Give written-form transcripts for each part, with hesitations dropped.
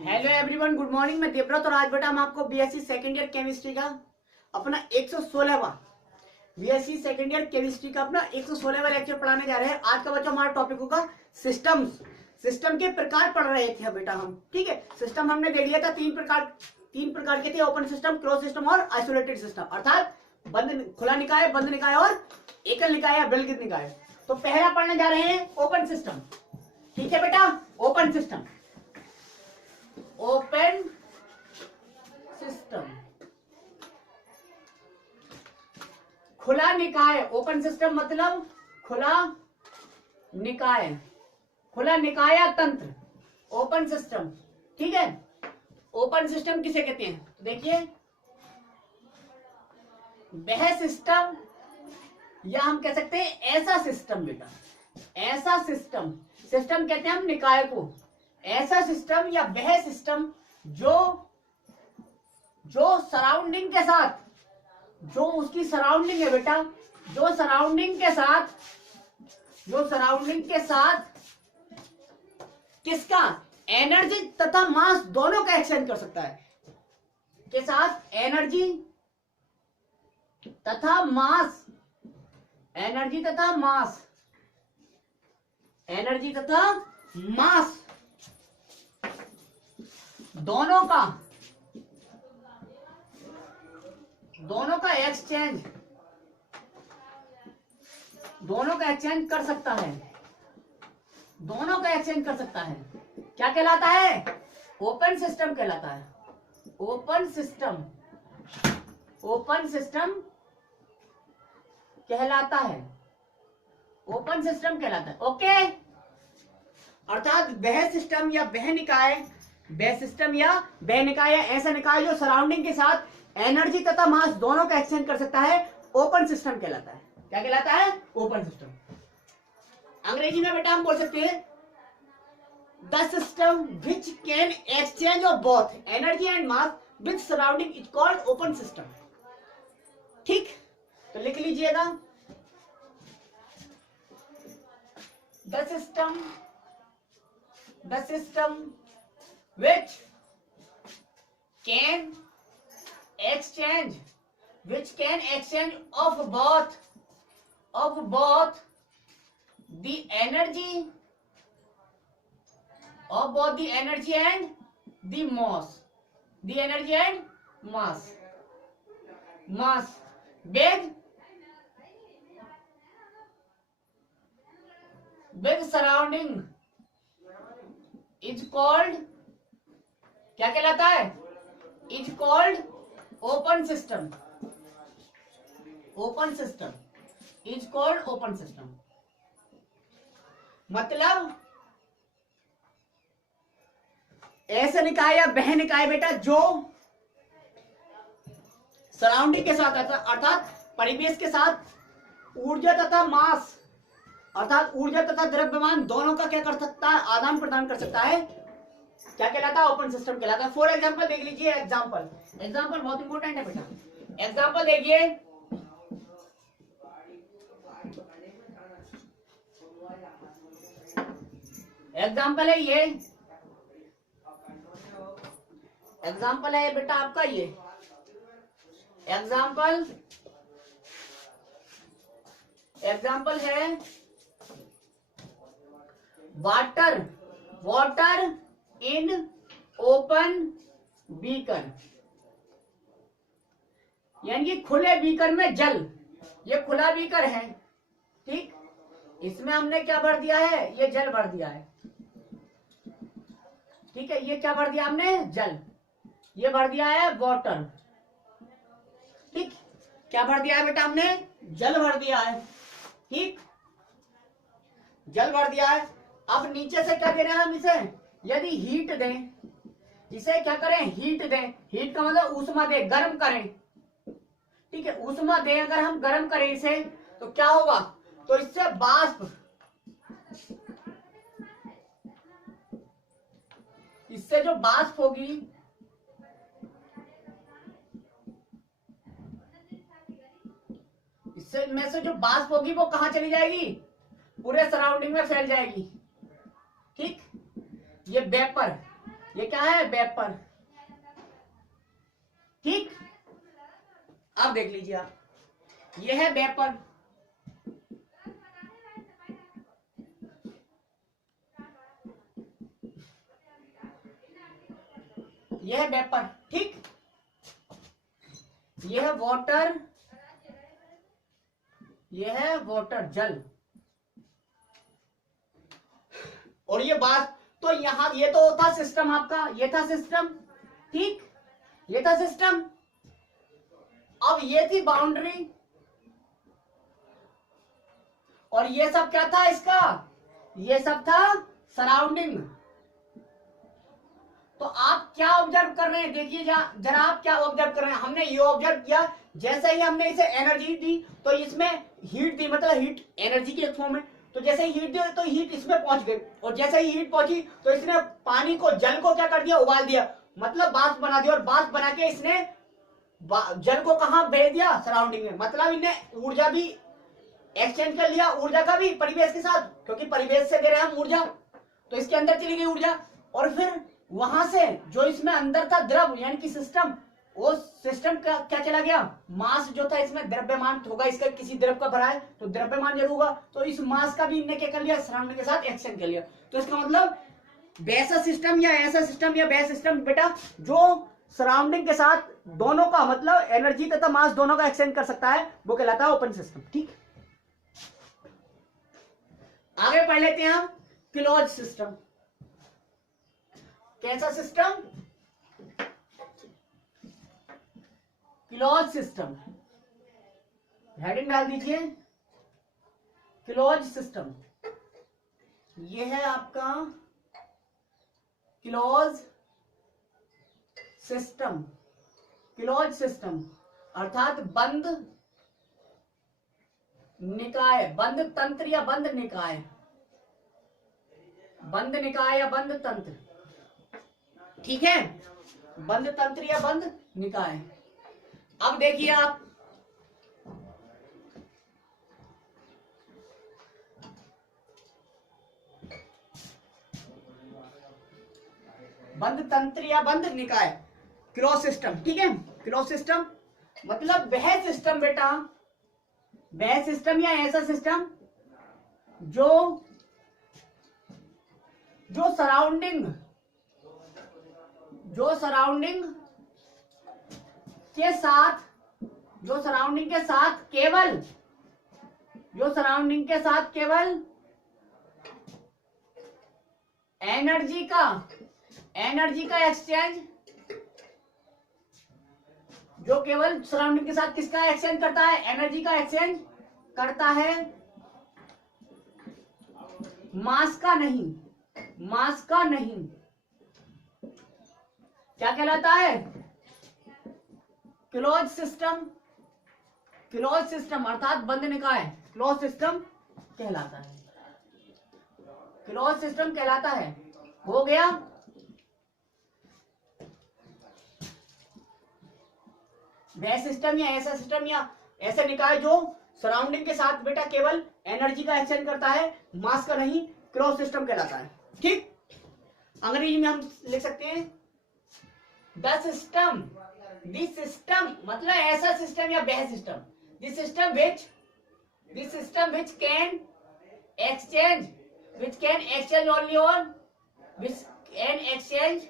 Hello everyone, good morning. मैं देवव्रत और आज बेटा हम आपको बीएससी सेकेंड ईयर केमिस्ट्री का अपना 116वां बीएससी सेकेंड ईयर केमिस्ट्री का अपना 116वां लेक्चर पढ़ाने जा रहे हैं। आज का बच्चा हमारा टॉपिक होगा सिस्टम्स। सिस्टम के प्रकार पढ़ रहे थे बेटा हम, ठीक है। सिस्टम हमने दे दिया था तीन प्रकार के थे, ओपन सिस्टम, क्लोज सिस्टम और आइसोलेटेड सिस्टम, अर्थात बंद खुला निकाय, बंद निकाय और एकल निकाय या विलगित निकाय। तो पहला पढ़ने जा रहे हैं ओपन सिस्टम, ठीक है बेटा। ओपन सिस्टम, ओपन सिस्टम, खुला निकाय। ओपन सिस्टम मतलब खुला निकाय, खुला निकाय तंत्र, ओपन सिस्टम, ठीक है। ओपन सिस्टम किसे कहते हैं? तो देखिए, वह सिस्टम या हम कह सकते हैं ऐसा सिस्टम बेटा, ऐसा सिस्टम, सिस्टम कहते हैं हम निकाय को, ऐसा सिस्टम या वह सिस्टम जो सराउंडिंग के साथ, जो उसकी सराउंडिंग है बेटा, जो सराउंडिंग के साथ किसका, एनर्जी तथा मास दोनों का एक्सचेंज कर सकता है, के साथ एनर्जी तथा मास, एनर्जी तथा मास, एनर्जी तथा मास दोनों का एक्सचेंज कर सकता है, दोनों का एक्सचेंज कर सकता है। क्या कहलाता है? ओपन सिस्टम कहलाता है। ओपन सिस्टम, ओपन सिस्टम कहलाता है, ओपन सिस्टम कहलाता है। ओके, अर्थात वह सिस्टम या वह निकाय, वह सिस्टम या वह निकाय या ऐसा निकाय जो सराउंडिंग के साथ एनर्जी तथा मास दोनों का एक्सचेंज कर सकता है, ओपन सिस्टम कहलाता है। क्या कहलाता है? Open system. अंग्रेजी में बेटा हम बोल सकते हैं the system which can exchange of both energy and mass with surrounding is called open system, ठीक। तो लिख लीजिएगा, the system which can exchange of both the energy and the mass, with surrounding is called, क्या कहलाता है? Is called open system, open system is called open system. मतलब ऐसे निकाय या वह निकाय बेटा जो सराउंडिंग के साथ अर्थात परिवेश के साथ ऊर्जा तथा मास, अर्थात ऊर्जा तथा द्रव्यमान दोनों का क्या कर सकता है? आदान प्रदान कर सकता है। क्या कहलाता है? ओपन सिस्टम कहलाता है। फॉर एग्जाम्पल देख लीजिए, एग्जाम्पल बहुत इंपॉर्टेंट है बेटा। एग्जाम्पल देखिए, एग्जाम्पल है ये, एग्जाम्पल है बेटा आपका ये एग्जाम्पल है वाटर इन ओपन बीकर, यानी खुले बीकर में जल। ये खुला बीकर है, ठीक। इसमें हमने क्या भर दिया है? ये जल भर दिया है, ठीक है। ये क्या भर दिया हमने? जल। ये भर दिया है वाटर, ठीक। क्या भर दिया है बेटा हमने? जल भर दिया है, ठीक। जल भर दिया है। अब नीचे से क्या दे रहे हैं हम इसे? यदि हीट दें, इसे क्या करें? हीट दें। हीट का मतलब ऊष्मा दें, गर्म करें, ठीक है। ऊष्मा दें, अगर हम गर्म करें इसे तो क्या होगा? तो इससे बाष्प, इससे जो बाष्प होगी, इससे में से जो बाष्प होगी वो कहां चली जाएगी? पूरे सराउंडिंग में फैल जाएगी, ठीक। ये वेपर, ये क्या है? वेपर। ठीक, अब देख लीजिए आप, ये है वेपर, ये है वेपर। ठीक, ये है वाटर, ये है वाटर, जल। और ये बात तो यहां, ये तो था सिस्टम आपका, ये था सिस्टम। ठीक, ये था सिस्टम। अब ये थी बाउंड्री, और ये सब क्या था इसका? ये सब था सराउंडिंग। तो आप क्या ऑब्जर्व कर रहे हैं? देखिए जरा आप क्या ऑब्जर्व कर रहे हैं। हमने ये ऑब्जर्व किया, जैसे ही हमने इसे एनर्जी दी तो इसमें हीट दी, मतलब हीट एनर्जी की एक फॉर्म है। तो जैसे ही हीट दी तो हीट इसमें पहुंच गई, और जैसे ही हीट पहुंची तो इसने पानी को, जल को क्या कर दिया? उबाल दिया, मतलब बाष्प बना दिया। और बाष्प बना के इसने जल को कहां भेज दिया? सराउंडिंग में। मतलब इन्हें ऊर्जा भी एक्सचेंज कर लिया, ऊर्जा का भी परिवेश के साथ, क्योंकि परिवेश से दे रहे हैं हम ऊर्जा, तो इसके अंदर चली गई ऊर्जा। और फिर वहां से जो इसमें अंदर था द्रव, यानी कि सिस्टम, वो सिस्टम का क्या चला गया? मास जो था इसमें, द्रव्यमान होगा इसका, किसी द्रव का भरा है तो द्रव्यमान जरूर होगा, तो इस मास का भी इनने क्या कर लिया? सराउंडिंग के साथ एक्सचेंज कर लिया। तो इसका मतलब वैसा सिस्टम या ऐसा सिस्टम या वैसा सिस्टम बेटा जो सराउंडिंग के साथ दोनों का, मतलब एनर्जी तथा मास दोनों का एक्सचेंज कर सकता है, वो कहलाता है ओपन सिस्टम। ठीक, आगे पढ़ लेते हैं हम क्लोज सिस्टम। कैसा सिस्टम? Close system. हेडिंग डाल दीजिए, क्लोज सिस्टम। ये है आपका क्लोज सिस्टम। क्लोज सिस्टम अर्थात बंद निकाय, बंद तंत्र या बंद निकाय, बंद निकाय या बंद तंत्र। ठीक है, बंद तंत्र या बंद निकाय। अब देखिए आप, बंद तंत्र या बंद निकाय, क्लोज सिस्टम। ठीक है, क्लोज सिस्टम मतलब वह सिस्टम बेटा, वह सिस्टम या ऐसा सिस्टम जो जो सराउंडिंग के साथ, जो सराउंडिंग के साथ केवल, जो सराउंडिंग के साथ केवल एनर्जी का एक्सचेंज, जो केवल सराउंडिंग के साथ किसका एक्सचेंज करता है? एनर्जी का एक्सचेंज करता है, मास का नहीं, मास का नहीं। क्या कहलाता है? Close system. क्लोज सिस्टम अर्थात बंद निकाय, क्लोज सिस्टम कहलाता है, क्लोज सिस्टम कहलाता है। हो गया। वह सिस्टम या ऐसा सिस्टम या ऐसा निकाय जो सराउंडिंग के साथ बेटा केवल एनर्जी का एक्सचेंज करता है, मास का नहीं, क्लोज सिस्टम कहलाता है। ठीक, अंग्रेजी में हम लिख सकते हैं द सिस्टम, दिस सिस्टम मतलब ऐसा सिस्टम या वह system, this system which can exchange, which can exchange only on, which can exchange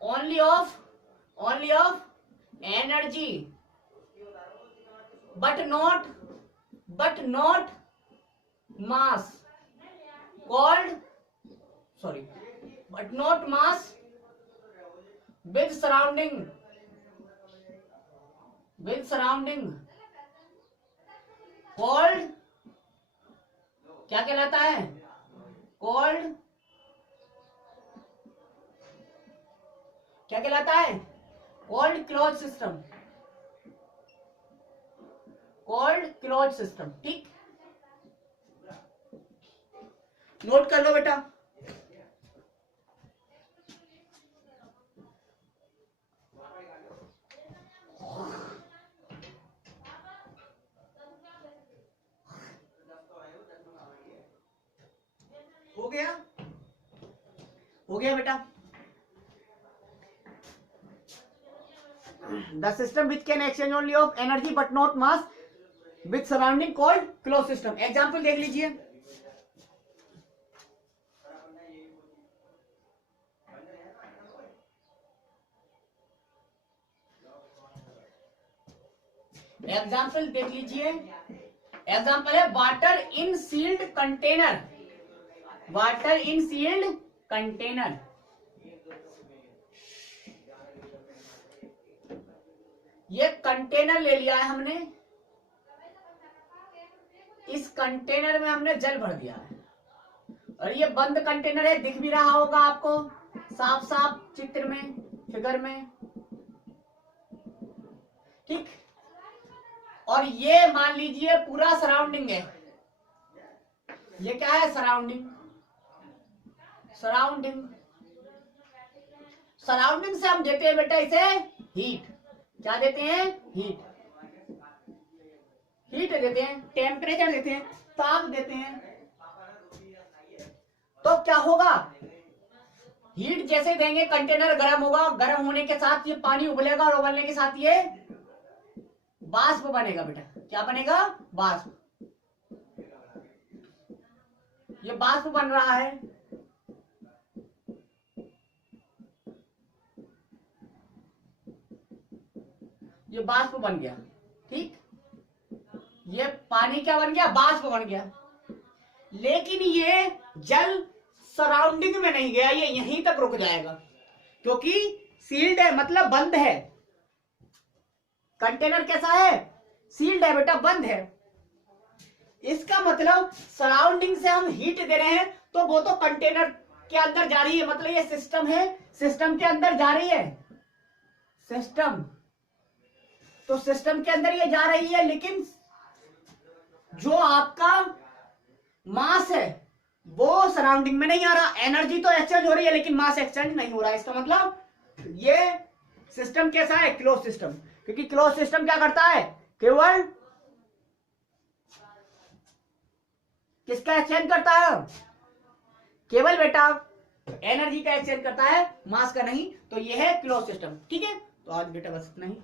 only of energy, but not mass, called, sorry, but not mass with surrounding called, क्या कहलाता है? Called, क्या कहलाता है? Called close system, called close system. ठीक, note कर लो बेटा। हो गया बेटा। The system which can exchange only of energy but not mass with surrounding called close system. Example देख लीजिए। एग्जाम्पल देख लीजिए। एग्जाम्पल है water in sealed container. Water in sealed container. ये कंटेनर ले लिया है हमने, इस कंटेनर में हमने जल भर दिया है और ये बंद कंटेनर है, दिख भी रहा होगा आपको साफ साफ चित्र में, फिगर में, ठीक। और ये मान लीजिए पूरा सराउंडिंग है। ये क्या है? सराउंडिंग। सराउंडिंग सराउंडिंग से हम देते हैं बेटा इसे हीट। क्या देते हैं? हीट। हीट देते हैं, टेम्परेचर देते हैं, ताप देते हैं। तो क्या होगा? हीट जैसे देंगे कंटेनर गर्म होगा, गर्म होने के साथ ये पानी उबलेगा और उबलने के साथ ये बाष्प बनेगा बेटा। क्या बनेगा? बाष्प। ये बाष्प बन रहा है। ये बाष्प बन गया, ठीक। ये पानी क्या बन गया? बाष्प बन गया। लेकिन ये जल सराउंडिंग में नहीं गया, ये यहीं तक रुक जाएगा क्योंकि सील्ड है, मतलब बंद है। कंटेनर कैसा है? सील्ड है बेटा, बंद है। इसका मतलब सराउंडिंग से हम हीट दे रहे हैं तो वो तो कंटेनर के अंदर जा रही है, मतलब ये सिस्टम है, सिस्टम के अंदर जा रही है। सिस्टम, तो सिस्टम के अंदर ये जा रही है, लेकिन जो आपका मास है वो सराउंडिंग में नहीं आ रहा। एनर्जी तो एक्सचेंज हो रही है लेकिन मास एक्सचेंज नहीं हो रहा है। इसका मतलब ये सिस्टम कैसा है? Close system. क्योंकि क्लोज सिस्टम क्या करता है? केवल किसका एक्सचेंज करता है? केवल बेटा एनर्जी का एक्सचेंज करता है, मास का नहीं। तो ये है क्लोज सिस्टम, ठीक है। तो आज बेटा बस इतना ही।